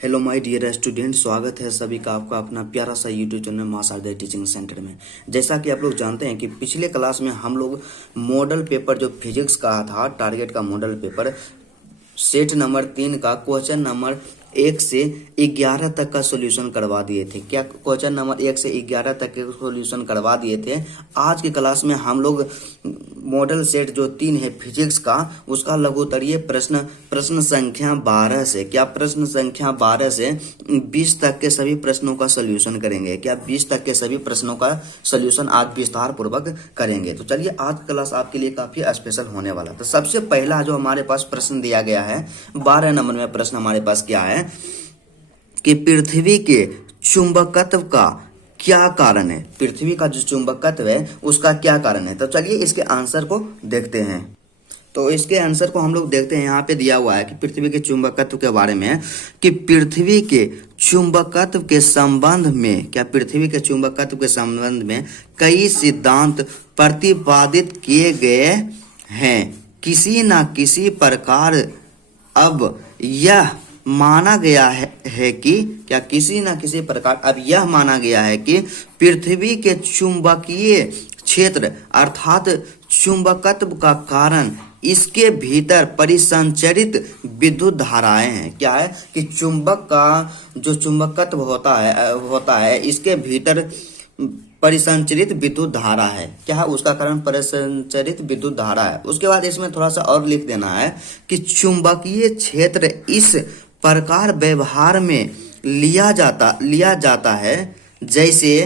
Hello my dear student, स्वागत है सभी का आपका अपना प्यारा सा यूट्यूब चैनल मां शारदा टीचिंग सेंटर में। जैसा कि आप लोग जानते हैं कि पिछले क्लास में हम लोग मॉडल पेपर जो फिजिक्स का था, टारगेट का मॉडल पेपर सेट नंबर 3 का क्वेश्चन नंबर 1 से 11 तक का सॉल्यूशन करवा दिए थे। क्या क्वेश्चन नंबर 1 से 11 तक के सॉल्यूशन करवा दिए थे। आज की क्लास में हम लोग मॉडल सेट जो 3 है फिजिक्स का, उसका लघुत्तरीय प्रश्न संख्या 12 से, क्या प्रश्न संख्या 12 से 20 तक के सभी प्रश्नों का सॉल्यूशन करेंगे। क्या 20 तक के सभी प्रश्नों का सॉल्यूशन आज विस्तार पूर्वक करेंगे। तो चलिए, आज की क्लास आपके लिए काफी स्पेशल होने वाला। तो सबसे पहला जो हमारे पास प्रश्न दिया गया है 12 नंबर में प्रश्न हमारे पास क्या है कि पृथ्वी के चुंबकत्व का क्या कारण है। पृथ्वी का जो चुंबकत्व है उसका क्या कारण है। तो चलिए इसके आंसर को देखते हैं। तो इसके आंसर को हम लोग देखते हैं। यहाँ पे दिया हुआ है कि पृथ्वी के चुंबकत्व के बारे में कि पृथ्वी के चुंबकत्व के संबंध में, क्या पृथ्वी के चुंबकत्व के संबंध में कई सिद्धांत प्रतिपादित किए गए हैं। किसी ना किसी प्रकार अब यह माना गया है कि, क्या किसी ना किसी प्रकार अब यह माना गया है कि पृथ्वी के चुंबकीय क्षेत्र अर्थात चुंबकत्व का कारण इसके भीतर परिसंचरित विद्युत धाराएं हैं। क्या है कि चुंबक का जो चुंबकत्व होता है इसके भीतर परिसंचरित विद्युत धारा है। क्या है उसका कारण परिसंचरित विद्युत धारा है। उसके बाद इसमें थोड़ा सा और लिख देना है कि चुंबकीय क्षेत्र इस प्रकार व्यवहार में लिया जाता है जैसे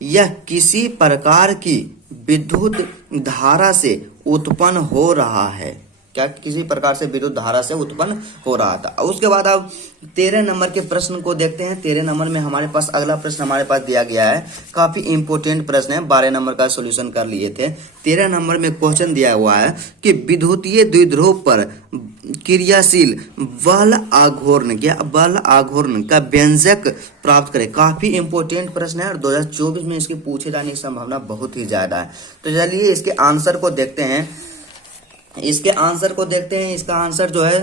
यह किसी प्रकार की विद्युत धारा से उत्पन्न हो रहा है। क्या किसी प्रकार से विद्युत धारा से उत्पन्न हो रहा था। उसके बाद अब 13 नंबर के प्रश्न को देखते हैं। 13 नंबर में हमारे पास अगला प्रश्न हमारे पास दिया गया है, काफी इंपोर्टेंट प्रश्न है। 12 नंबर का सॉल्यूशन कर लिए थे। 13 नंबर में क्वेश्चन दिया हुआ है कि विद्युतीय द्विध्रुव पर क्रियाशील बल आघूर्ण का व्यंजक प्राप्त करें। काफी इंपोर्टेंट प्रश्न है और 2024 में इसके पूछे जाने की संभावना बहुत ही ज्यादा है। तो चलिए इसके आंसर को देखते हैं। इसका आंसर जो है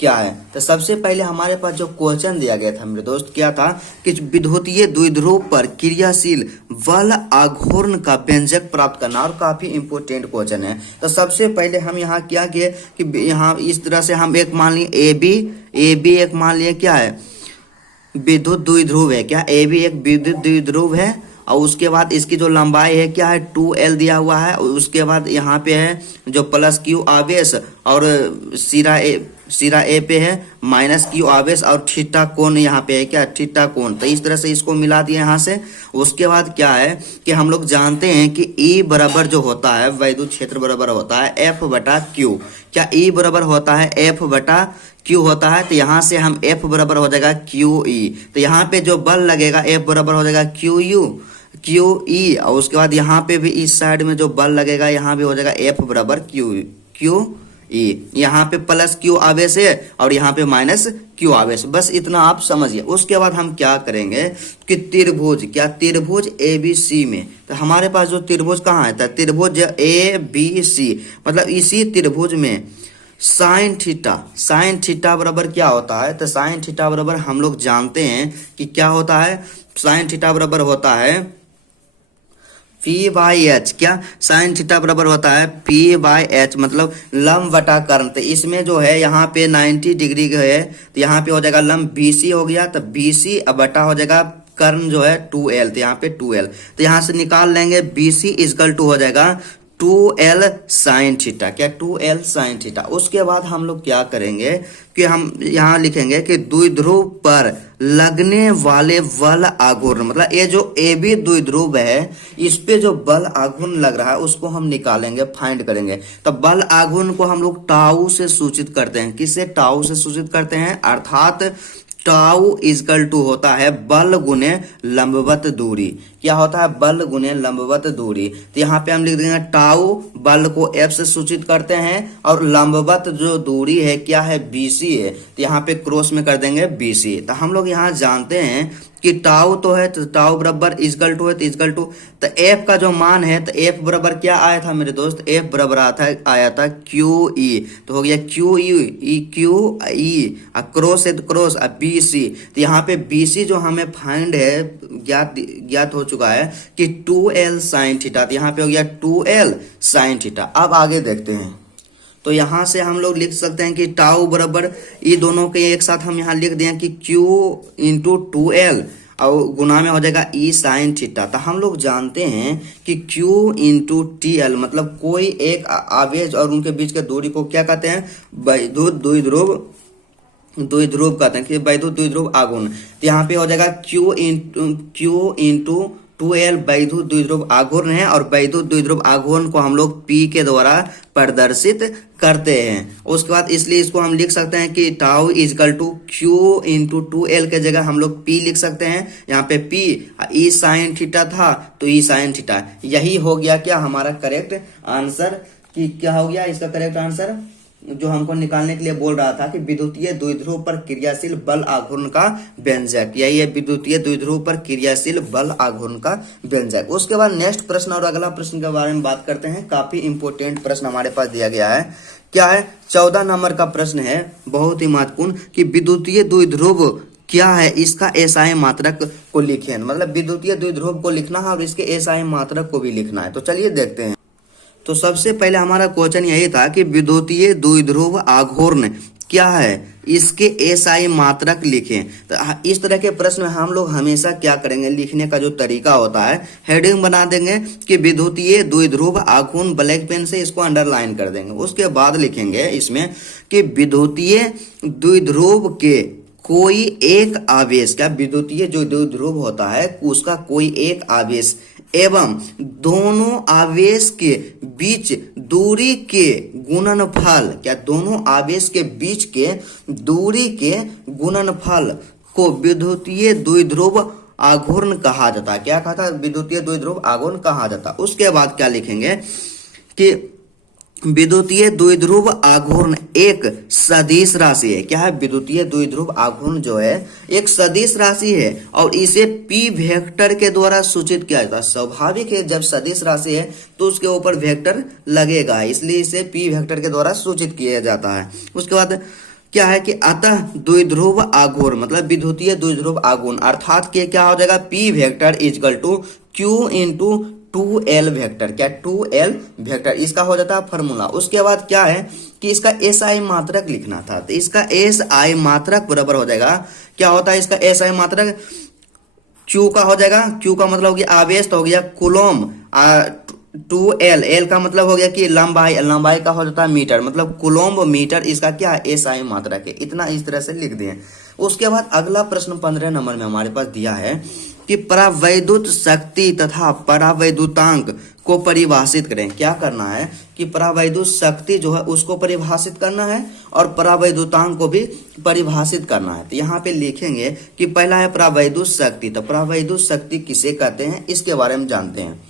क्या है। तो सबसे पहले हमारे पास जो क्वेश्चन दिया गया था मेरे दोस्त, क्या था कि विद्युतीय द्विध्रुव पर क्रियाशील बल आघूर्ण का व्यंजक प्राप्त करना, और काफी इंपोर्टेंट क्वेश्चन है। तो सबसे पहले हम यहाँ क्या किए कि यहाँ इस तरह से हम एक मान लिए ए बी एक मान लिए क्या है विद्युत द्विध्रुव है। क्या ए बी एक विद्युत द्विध्रुव है और उसके बाद इसकी जो लंबाई है क्या है 2L दिया हुआ है। उसके बाद यहाँ पे है जो प्लस क्यू आवेश और सिरा ए पे है माइनस क्यू आवेश और थीटा कोण यहाँ पे है क्या थीटा कोण। तो इस तरह से इसको मिला दिए यहाँ से। उसके बाद क्या है कि हम लोग जानते हैं कि E बराबर जो होता है विद्युत क्षेत्र बराबर होता है F बटा Q। क्या E बराबर होता है F बटा Q होता है। तो यहाँ से हम F बराबर हो जाएगा QE। तो यहाँ पे जो बल लगेगा F बराबर हो जाएगा QE और उसके बाद यहाँ पे भी इस साइड में जो बल लगेगा यहाँ भी हो जाएगा F बराबर QE। यहाँ पे प्लस Q आवेश है और यहाँ पे माइनस Q आवेश। बस इतना आप समझिए। उसके बाद हम क्या करेंगे कि त्रिभुज ABC में, तो हमारे पास जो त्रिभुज कहाँ है, तो त्रिभुज ABC मतलब इसी त्रिभुज में साइन थीटा बराबर क्या होता है। तो साइन थीटा बराबर हम लोग जानते हैं कि क्या होता है। साइन थीटा बराबर होता है P/H। क्या साइन थीटा बराबर होता है P/H मतलब लंब बटा कर्ण। तो इसमें जो है यहाँ पे 90 डिग्री का है तो यहाँ पे हो जाएगा लंब BC हो गया। तो BC अब बटा हो जाएगा कर्ण जो है 2L। तो यहाँ पे 2L तो यहाँ से निकाल लेंगे BC इक्वल टू हो जाएगा 2L साइन थीटा। क्या 2L साइन थीटा। उसके बाद हम लोग क्या करेंगे कि हम यहाँ लिखेंगे कि द्विध्रुव पर लगने वाले बल आघूर्ण, मतलब ये जो AB द्विध्रुव है इस पे जो बल आघूर्ण लग रहा है उसको हम निकालेंगे, फाइंड करेंगे। तो बल आघूर्ण को हम लोग टाउ से सूचित करते हैं। किससे टाउ से सूचित करते हैं, अर्थात टाउ इक्वल टू होता है बल गुने लंबवत दूरी। क्या होता है बल गुने लंबवत दूरी। तो यहाँ पे हम लिख देंगे टाउ बल को F से सूचित करते हैं और लंबवत जो दूरी है क्या है BC है। तो यहाँ पे क्रॉस में कर देंगे BC। तो हम लोग यहाँ जानते हैं कि टाउ तो है तो टाउ बराबर इजकल टू है तो इजकल टू, तो एफ का जो मान है तो एफ बराबर क्या आया था मेरे दोस्त, एफ बराबर आया था क्यू ई, तो हो गया Q E, Q E, cross है तो क्रॉस, बी सी, तो यहाँ पे बी सी जो हमें फाइंड है ज्ञात हो चुका है कि 2l साइन थीटा, तो यहाँ पे हो गया 2l साइन थीटा। अब आगे देखते हैं, तो यहाँ से हम लोग लिख सकते हैं कि टाउ बराबर ये दोनों के एक साथ हम यहाँ लिख दें कि Q इंटू 2l और गुना में हो जाएगा ई साइन थीटा। तो हम लोग जानते हैं कि Q इंटू टी एल मतलब कोई एक आवेश और उनके बीच के दूरी को क्या कहते हैं, वैद्युत द्विध्रुव कहते हैं कि वैद्युत द्विध्रुव आघूर्ण। तो यहाँ पे हो जाएगा Q इंटू 2l वैद्युत द्विध्रुव आघूर्ण है, और वैद्युत द्विध्रुव आघूर्ण को हम लोग P के द्वारा प्रदर्शित करते हैं। उसके बाद इसलिए इसको हम लिख सकते हैं कि tau equal to Q into 2l के जगह हम लोग P लिख सकते हैं। यहाँ पे P ई साइन थीटा था तो ई साइन थीटा, यही हो गया क्या हमारा करेक्ट आंसर। कि क्या हो गया इसका करेक्ट आंसर जो हमको निकालने के लिए बोल रहा था कि विद्युतीय द्विध्रुव पर क्रियाशील बल आघूर्ण का व्यंजक, यही है विद्युतीय द्विध्रुव पर क्रियाशील बल आघूर्ण का व्यंजक। उसके बाद नेक्स्ट प्रश्न और अगला प्रश्न के बारे में बात करते हैं। काफी इंपोर्टेंट प्रश्न हमारे पास दिया गया है। क्या है, 14 नंबर का प्रश्न है, बहुत ही महत्वपूर्ण, कि विद्युतीय द्विध्रुव क्या है, इसका एसआई मात्रक को लिखें। मतलब विद्युतीय द्विध्रुव को लिखना है और इसके एसआई मात्रक को भी लिखना है। तो चलिए देखते हैं। तो सबसे पहले हमारा क्वेश्चन यही था कि विद्युतीय द्विध्रुव आघूर्ण क्या है, इसके एसआई मात्रक लिखें। तो इस तरह के प्रश्न हम लोग हमेशा क्या करेंगे, लिखने का जो तरीका होता है, हेडिंग बना देंगे कि विद्युतीय द्विध्रुव आघूर्ण, ब्लैक पेन से इसको अंडरलाइन कर देंगे। उसके बाद लिखेंगे इसमें कि विद्युतीय द्विध्रुव के कोई एक आवेश, क्या विद्युतीय जो द्विध्रुव होता है उसका कोई एक आवेश एवं दोनों आवेश के बीच दूरी के गुणनफल, क्या दोनों आवेश के बीच के दूरी के गुणनफल को विद्युतीय द्विध्रुव आघूर्ण कहा जाता है। क्या कहा था, विद्युतीय द्विध्रुव आघूर्ण कहा जाता। उसके बाद क्या लिखेंगे कि विद्युतीय द्विध्रुव आघूर्ण एक सदिश राशि है। क्या है, विद्युतीय द्विध्रुव आघूर्ण जो है एक सदिश राशि है और इसे पी वेक्टर के द्वारा सूचित किया जाता है। स्वाभाविक है, जब सदिश राशि है तो उसके ऊपर वेक्टर लगेगा, इसलिए इसे पी वेक्टर के द्वारा सूचित किया जाता है। उसके बाद क्या है कि अतः द्विध्रुव आघूर्ण मतलब विद्युतीय द्विध्रुव आघूर्ण अर्थात के क्या हो जाएगा, P vector equal to Q into 2l vector, क्या 2l वेक्टर, इसका हो जाता है फॉर्मूला। उसके बाद क्या है कि इसका एसआई मात्रक लिखना था, तो इसका एसआई मात्रक बराबर हो जाएगा, क्या होता है इसका एसआई मात्रक, Q का हो जाएगा, Q का मतलब हो गया आवेश, तो हो गया कुलोम, 2l, l का मतलब हो गया कि लंबाई, लंबाई का हो जाता है मीटर, मतलब कुलोम्ब मीटर, इसका क्या एसआई मात्रक है। इतना इस तरह से लिख दिए। उसके बाद अगला प्रश्न 15 नंबर में हमारे पास दिया है कि परावैद्युत शक्ति तथा परावैद्युतांक को परिभाषित करें। क्या करना है कि परावैद्युत शक्ति जो है उसको परिभाषित करना है और परावैद्युतांक को भी परिभाषित करना है। तो यहाँ पे लिखेंगे कि पहला है परावैद्युत शक्ति। तो परावैद्युत शक्ति किसे कहते हैं इसके बारे में जानते हैं।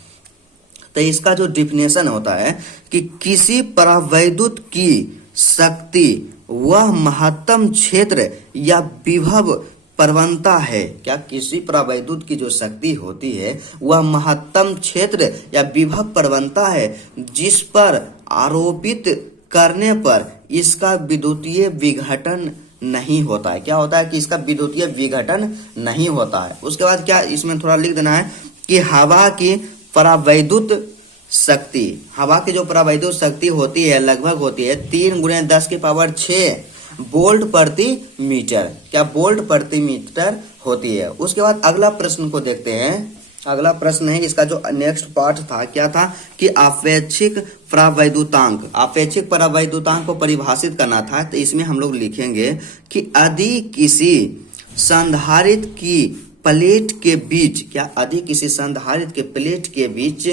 तो इसका जो डिफिनेशन होता है कि किसी परावैद्युत की शक्ति वह महत्तम क्षेत्र या विभव प्रवणता है। क्या किसी परावैद्युत की जो शक्ति होती है वह महत्तम क्षेत्र या विभव प्रवणता है जिस पर आरोपित करने पर इसका विद्युतीय विघटन नहीं होता है। क्या होता है कि इसका विद्युतीय विघटन नहीं होता है। उसके बाद क्या इसमें थोड़ा लिख देना है कि हवा की परावैद्युत शक्ति, हवा की जो परावैद्युत शक्ति होती है लगभग होती है 3 × 10⁶ वोल्ट प्रति मीटर। क्या वोल्ट प्रति मीटर होती है। उसके बाद अगला प्रश्न को देखते हैं। अगला प्रश्न है इसका जो नेक्स्ट पार्ट था, क्या था कि आपेक्षिक परावैद्युतांक, आपेक्षिक परावैद्युतांक को परिभाषित करना था। तो इसमें हम लोग लिखेंगे कि यदि किसी संधारित्र की प्लेट के बीच, क्या यदि किसी संधारित्र के प्लेट के बीच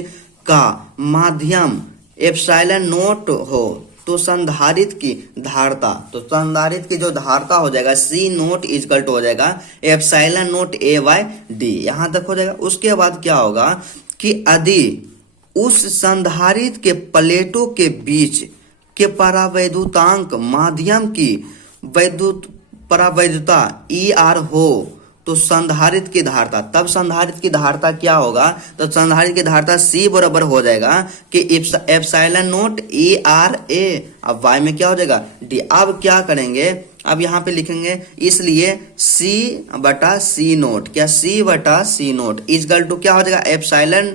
का माध्यम एप्सिलॉन नॉट हो तो संधारित्र की धारता, तो संधारित्र की जो धारता हो जाएगा C0 इजकल टू हो जाएगा एप्सिलॉन नॉट A/d, यहां तक हो जाएगा। उसके बाद क्या होगा कि यदि उस संधारित्र के प्लेटों के बीच के परावैद्युतांक माध्यम की वैद्युत परावैद्युता ER हो तो संधारित्र की धारिता, तब संधारित्र की धारिता क्या होगा, तो संधारित्र की धारिता C बराबर हो जाएगा कि एप्सिलॉन नोट ERA। अब y में क्या हो जाएगा D। अब क्या करेंगे, अब यहाँ पे लिखेंगे, इसलिए C/C नोट, क्या C/C नोट इजकल टू क्या हो जाएगा, एप्सिलॉन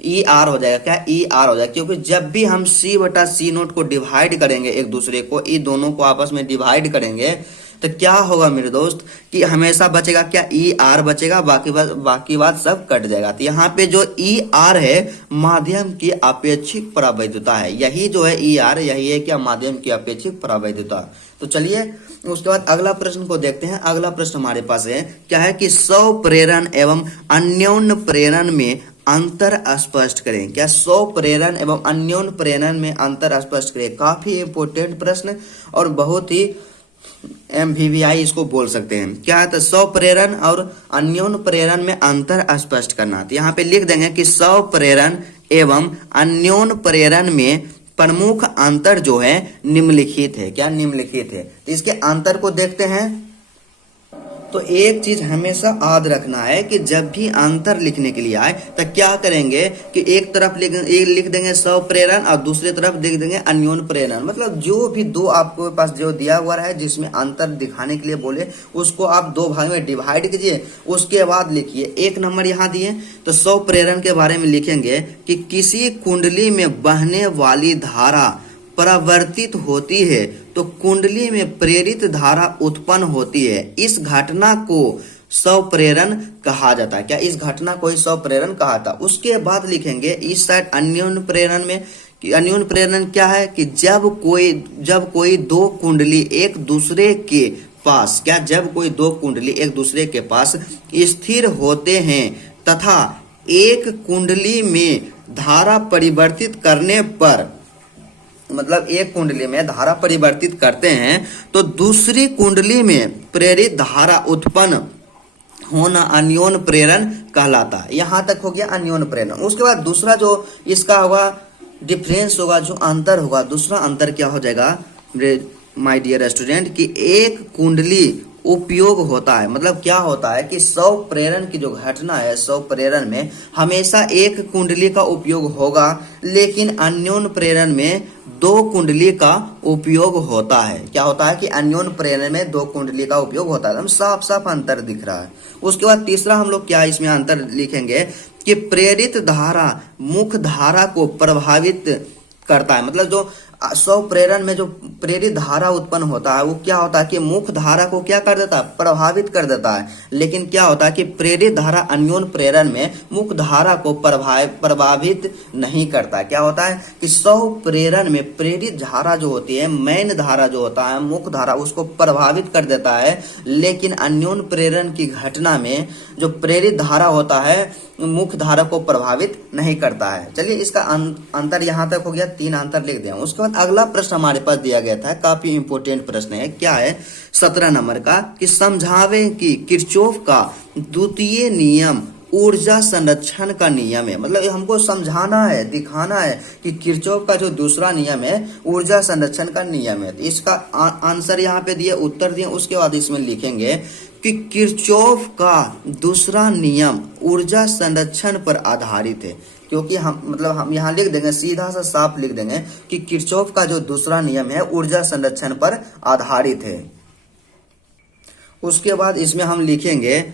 ER हो जाएगा, क्या ER हो जाएगा, क्योंकि जब भी हम C/C नोट को डिवाइड करेंगे, एक दूसरे को, ये दोनों को आपस में डिवाइड करेंगे, तो क्या होगा मेरे दोस्त कि हमेशा बचेगा क्या, ER बचेगा, बाकी बात सब कट जाएगा। तो यहाँ पे जो ER है माध्यम की अपेक्षिक परावैधता है, यही जो है ER, यही है क्या, माध्यम की अपेक्षिक परावैधता। तो चलिए उसके बाद अगला प्रश्न को देखते हैं। अगला प्रश्न हमारे पास है, क्या है कि स्वप्रेरण एवं अन्योन्य प्रेरण में अंतर स्पष्ट करें। क्या स्वप्रेरण एवं अन्योन्य प्रेरण में अंतर स्पष्ट करें। काफी इंपोर्टेंट प्रश्न और बहुत ही MVVI इसको बोल सकते हैं। क्या है, तो स्वप्रेरण और अन्योन्य प्रेरण में अंतर स्पष्ट करना। तो यहाँ पे लिख देंगे कि स्वप्रेरण एवं अन्योन्य प्रेरण में प्रमुख अंतर जो है निम्नलिखित है। क्या निम्नलिखित है, तो इसके अंतर को देखते हैं। तो एक चीज हमेशा याद रखना है कि जब भी अंतर लिखने के लिए आए तो क्या करेंगे कि एक तरफ लिख देंगे स्वप्रेरण और दूसरी तरफ लिख देंगे अन्योन्य प्रेरण। मतलब जो भी दो आपके पास जो दिया हुआ है जिसमें अंतर दिखाने के लिए बोले, उसको आप दो भाग में डिवाइड कीजिए, उसके बाद लिखिए। एक नंबर यहाँ दिए तो स्वप्रेरण के बारे में लिखेंगे कि किसी कुंडली में बहने वाली धारा परावर्तित होती है तो कुंडली में प्रेरित धारा उत्पन्न होती है। इस घटना को स्वप्रेरण कहा जाता है। क्या इस घटना को ही स्वप्रेरण कहा था। उसके बाद लिखेंगे इस साइड अन्योन्य प्रेरण में, कि अन्योन्य प्रेरण क्या है कि जब कोई दो कुंडली एक दूसरे के पास, क्या जब कोई दो कुंडली एक दूसरे के पास स्थिर होते हैं तथा एक कुंडली में धारा परिवर्तित करने पर, मतलब एक कुंडली में धारा परिवर्तित करते हैं तो दूसरी कुंडली में प्रेरित धारा उत्पन्न होना अन्योन्य प्रेरण कहलाता है। यहां तक हो गया अन्योन्य प्रेरण। उसके बाद दूसरा जो इसका होगा डिफरेंस होगा, जो अंतर होगा, दूसरा अंतर क्या हो जाएगा माय डियर स्टूडेंट, कि एक कुंडली उपयोग होता है। मतलब क्या होता है कि स्वप्रेरण की जो घटना है, स्वप्रेरण में हमेशा एक कुंडली का उपयोग होगा, लेकिन अन्योन्य प्रेरण में दो कुंडली का उपयोग होता है। क्या होता है कि अन्योन्य प्रेरण में दो कुंडली का उपयोग होता है। हम साफ साफ अंतर दिख रहा है। उसके बाद तीसरा हम लोग क्या इसमें अंतर लिखेंगे कि प्रेरित धारा मुख्य धारा को प्रभावित करता है। मतलब जो स्वप्रेरण में जो प्रेरित धारा उत्पन्न होता है वो क्या होता है कि मुख्य धारा को क्या कर देता है, प्रभावित कर देता है। लेकिन क्या होता है कि प्रेरित धारा अन्योन्य प्रेरण में मुख्य धारा को प्रभावित नहीं करता। क्या होता है कि स्वप्रेरण में प्रेरित धारा जो होती है, मेन धारा जो होता है, मुख्य धारा, उसको प्रभावित कर देता है, लेकिन अन्योन्य प्रेरण की घटना में जो प्रेरित धारा होता है मुख्य धारा को प्रभावित नहीं करता है। चलिए इसका अंतर यहाँ तक हो गया, तीन अंतर लिख दिया। उसके बाद अगला प्रश्न हमारे पास दिया गया था, काफी इंपोर्टेंट प्रश्न है। क्या है 17 नंबर का, कि समझावे कि किरचॉफ का द्वितीय नियम ऊर्जा संरक्षण का नियम है। मतलब हमको समझाना है, दिखाना है कि किरचॉफ का जो दूसरा नियम है ऊर्जा संरक्षण का नियम है। इसका आंसर यहाँ पे दिए, उत्तर दिए। उसके बाद इसमें लिखेंगे कि किरचॉफ का दूसरा नियम ऊर्जा संरक्षण पर आधारित है। क्योंकि हम यहाँ लिख देंगे, सीधा सा साफ लिख देंगे कि किरचॉफ का जो दूसरा नियम है ऊर्जा संरक्षण पर आधारित है। उसके बाद इसमें हम लिखेंगे,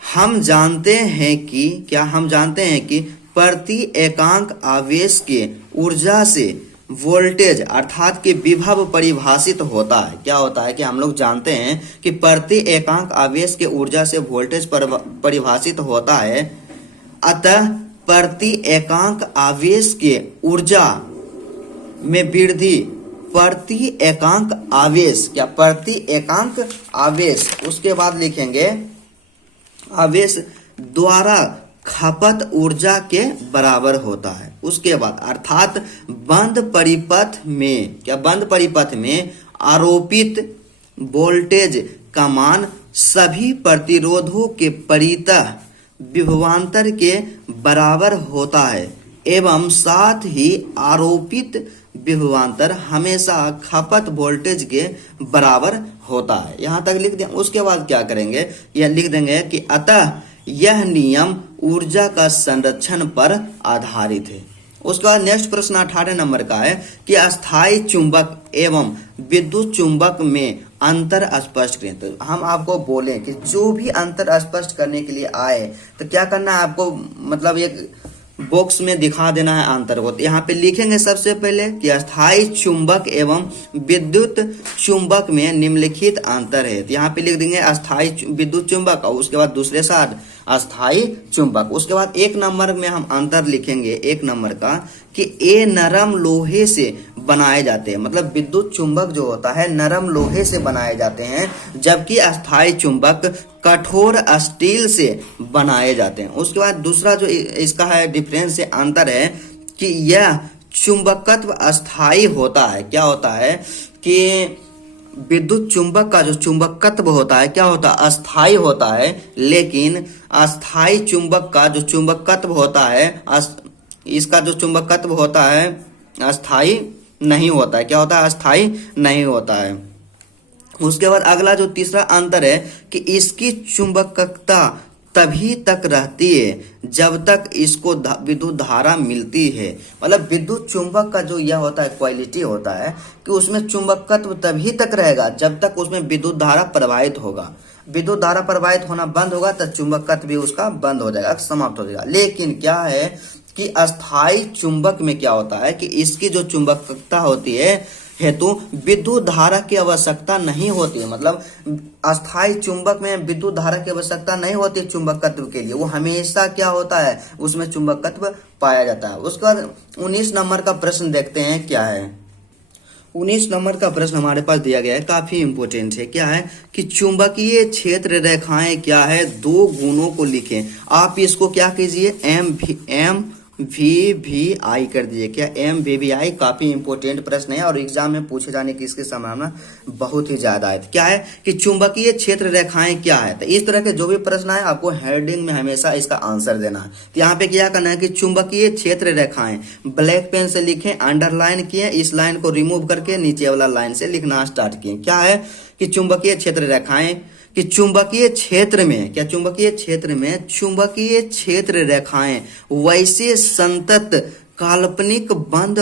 हम जानते हैं कि, क्या हम जानते हैं कि प्रति एकांक आवेश के ऊर्जा से वोल्टेज अर्थात कि विभव परिभाषित होता है। क्या होता है कि हम लोग जानते हैं कि प्रति एकांक आवेश के ऊर्जा से वोल्टेज परिभाषित होता है। अतः प्रति एकांक आवेश के ऊर्जा में वृद्धि, प्रति एकांक आवेश, क्या प्रति एकांक आवेश, उसके बाद लिखेंगे आवेश द्वारा खपत ऊर्जा के बराबर होता है। उसके बाद अर्थात बंद परिपथ में, क्या बंद परिपथ में आरोपित वोल्टेज का मान सभी प्रतिरोधों के परितः विभवांतर के बराबर होता है एवं साथ ही आरोपित विभवांतर हमेशा खपत वोल्टेज के बराबर होता है। यहां तक लिख दें। उसके बाद क्या करेंगे, यह लिख देंगे कि अतः यह नियम ऊर्जा का संरक्षण पर आधारित है। उसके बाद नेक्स्ट प्रश्न 18 नंबर का है कि अस्थायी चुंबक एवं विद्युत चुंबक में अंतर स्पष्ट करें। तो हम आपको बोले कि जो भी अंतर स्पष्ट करने के लिए आए तो क्या करना है आपको, मतलब एक बॉक्स में दिखा देना है अंतर को। तो यहाँ पे लिखेंगे सबसे पहले कि अस्थायी चुंबक एवं विद्युत चुंबक में निम्नलिखित अंतर है। तो यहाँ पे लिख देंगे अस्थायी विद्युत चुंबक और उसके बाद दूसरे साथ अस्थायी चुंबक। उसके बाद 1 नंबर में हम अंतर लिखेंगे 1 नंबर का कि ए नरम लोहे से बनाए जाते हैं, मतलब विद्युत चुंबक जो होता है नरम लोहे से बनाए जाते हैं, जबकि अस्थायी चुंबक कठोर स्टील से बनाए जाते हैं। उसके बाद दूसरा जो इसका है डिफरेंस से अंतर है कि यह चुंबकत्व अस्थायी होता है। क्या होता है कि विद्युत चुंबक का जो चुंबकत्व होता है क्या होता है, अस्थायी होता है, लेकिन अस्थायी चुंबक का जो चुंबकत्व होता है इसका जो चुंबकत्व होता है अस्थायी नहीं होता है। क्या होता है, अस्थायी नहीं होता है। उसके बाद अगला जो तीसरा अंतर है कि इसकी चुंबकता तभी तक रहती है जब तक इसको विद्युत धारा मिलती है। मतलब विद्युत चुंबक का जो यह होता है क्वालिटी होता है कि उसमें चुंबकत्व तभी तक रहेगा जब तक उसमें विद्युत धारा प्रवाहित होगा। विद्युत धारा प्रवाहित होना बंद होगा तो चुंबकत्व भी उसका बंद हो जाएगा, समाप्त हो जाएगा। लेकिन क्या है कि अस्थायी चुंबक में क्या होता है कि इसकी जो चुंबकता होती है हेतु विद्युत धारा की आवश्यकता नहीं होती है। मतलब अस्थायी चुंबक में विद्युत धारा की आवश्यकता नहीं होती चुंबकत्व के लिए, वो हमेशा क्या होता है उसमें चुंबकत्व पाया जाता है। उसके बाद 19 नंबर का प्रश्न देखते हैं क्या है। 19 नंबर का प्रश्न हमारे पास दिया गया है, काफी इंपोर्टेंट है। क्या है कि चुंबकीय क्षेत्र रेखाएं क्या है, 2 गुणों को लिखें। आप इसको क्या कीजिए MVVI कर दीजिए। क्या MVVI काफी इंपोर्टेंट प्रश्न है और एग्जाम में पूछे जाने की इसकी संभावना बहुत ही ज्यादा है। क्या है कि चुंबकीय क्षेत्र रेखाएं क्या है, तो इस तरह के जो भी प्रश्न है आपको हेडिंग में हमेशा इसका आंसर देना है। तो यहाँ पे क्या करना है कि चुंबकीय क्षेत्र रेखाएं ब्लैक पेन से लिखें, अंडरलाइन किए, इस लाइन को रिमूव करके नीचे वाला लाइन से लिखना स्टार्ट किए। क्या है कि चुंबकीय क्षेत्र रेखाएं कि चुंबकीय क्षेत्र में क्या, चुंबकीय क्षेत्र रेखाएं वैसे संतत काल्पनिक बंद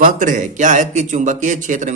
वक्र है। क्या है कि चुंबकीय क्षेत्र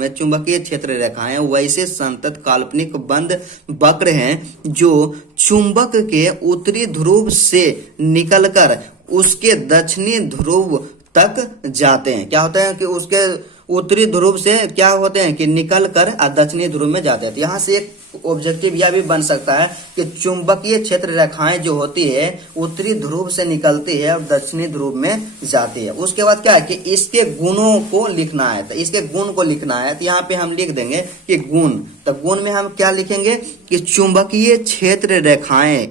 रेखाएं वैसे संतत काल्पनिक बंद वक्र हैं जो चुंबक के उत्तरी ध्रुव से निकलकर उसके दक्षिणी ध्रुव तक जाते हैं। क्या होता है कि उसके उत्तरी ध्रुव से क्या होते हैं कि निकल कर दक्षिणी ध्रुव में जाते हैं। तो यहाँ से एक ऑब्जेक्टिव यह भी बन सकता है कि चुंबकीय क्षेत्र रेखाएं जो होती है उत्तरी ध्रुव से निकलती है और दक्षिणी ध्रुव में जाती है। उसके बाद क्या है कि इसके गुणों को लिखना है। तो इसके गुण को लिखना है तो यहाँ पे हम लिख देंगे कि गुण। तो गुण में हम क्या लिखेंगे कि चुंबकीय क्षेत्र रेखाएं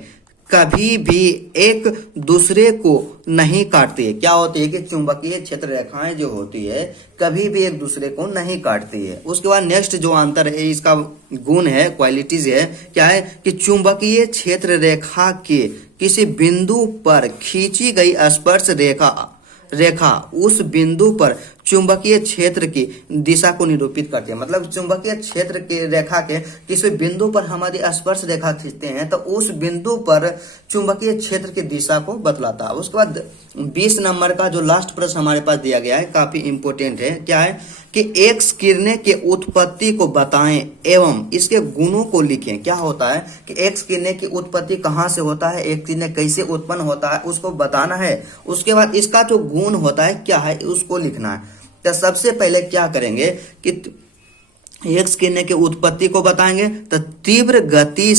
कभी भी एक दूसरे को नहीं काटती है। क्या होती है कि चुंबकीय क्षेत्र रेखाएं जो होती है कभी भी एक दूसरे को नहीं काटती है। उसके बाद नेक्स्ट जो अंतर है इसका गुण है, क्वालिटीज है, क्या है कि चुंबकीय क्षेत्र रेखा के किसी बिंदु पर खींची गई स्पर्श रेखा उस बिंदु पर चुंबकीय क्षेत्र की दिशा को निरूपित करती है। मतलब चुंबकीय क्षेत्र की रेखा के किसी बिंदु पर हमारी स्पर्श रेखा खींचते हैं तो उस बिंदु पर चुंबकीय क्षेत्र की दिशा को बतलाता है। उसके बाद 20 नंबर का जो लास्ट प्रश्न हमारे पास दिया गया है काफी इंपोर्टेंट है। क्या है कि एक्स किरणें के उत्पत्ति को बताएं एवं इसके गुणों को लिखें। क्या होता है कि एक्स किरणें की उत्पत्ति कहाँ से होता है, एक्स किरणें कैसे उत्पन्न होता है उसको बताना है। उसके बाद इसका जो गुण होता है क्या है उसको लिखना है। तो सबसे पहले क्या करेंगे कि एक्स किरणें की उत्पत्ति को बताएंगे तो तीव्र गति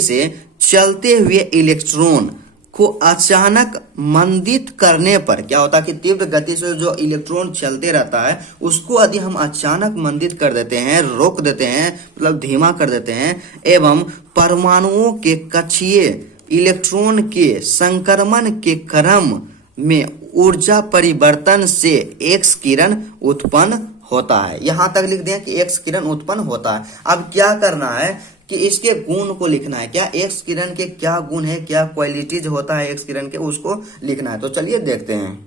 से चलते हुए इलेक्ट्रॉन को अचानक मंदित करने पर क्या होता है कि तीव्र गति से जो इलेक्ट्रॉन चलते रहता है उसको यदि हम अचानक मंदित कर देते हैं, रोक देते हैं, मतलब धीमा कर देते हैं, एवं परमाणुओं के कक्षीय इलेक्ट्रॉन के संक्रमण के क्रम में ऊर्जा परिवर्तन से एक्स किरण उत्पन्न होता है। यहां तक लिख दें कि एक्स किरण उत्पन्न होता है। अब क्या करना है कि इसके गुण को लिखना है। क्या एक्स किरण के क्या गुण है, क्या क्वालिटीज होता है एक्स किरण के, उसको लिखना है। तो चलिए देखते हैं।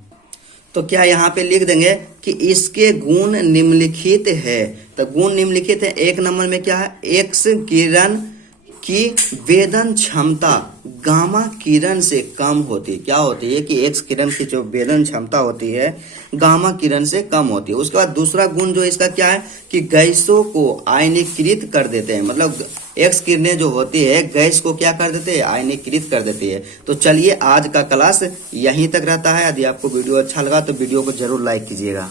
तो क्या यहाँ पे लिख देंगे कि इसके गुण निम्नलिखित है। तो गुण निम्नलिखित है, एक नंबर में क्या है, एक्स किरण की वेदन क्षमता गामा किरण से कम होती है। क्या होती है कि एक्स किरण की जो वेदन क्षमता होती है गामा किरण से कम होती है। उसके बाद दूसरा गुण जो इसका क्या है कि गैसों को आयनीकृत कर देते हैं, मतलब एक्स किरणें जो होती है गैस को क्या कर देते हैं, आयनीकृत कर देती है। तो चलिए आज का क्लास यहीं तक रहता है। यदि आपको वीडियो अच्छा लगा तो वीडियो को जरूर लाइक कीजिएगा।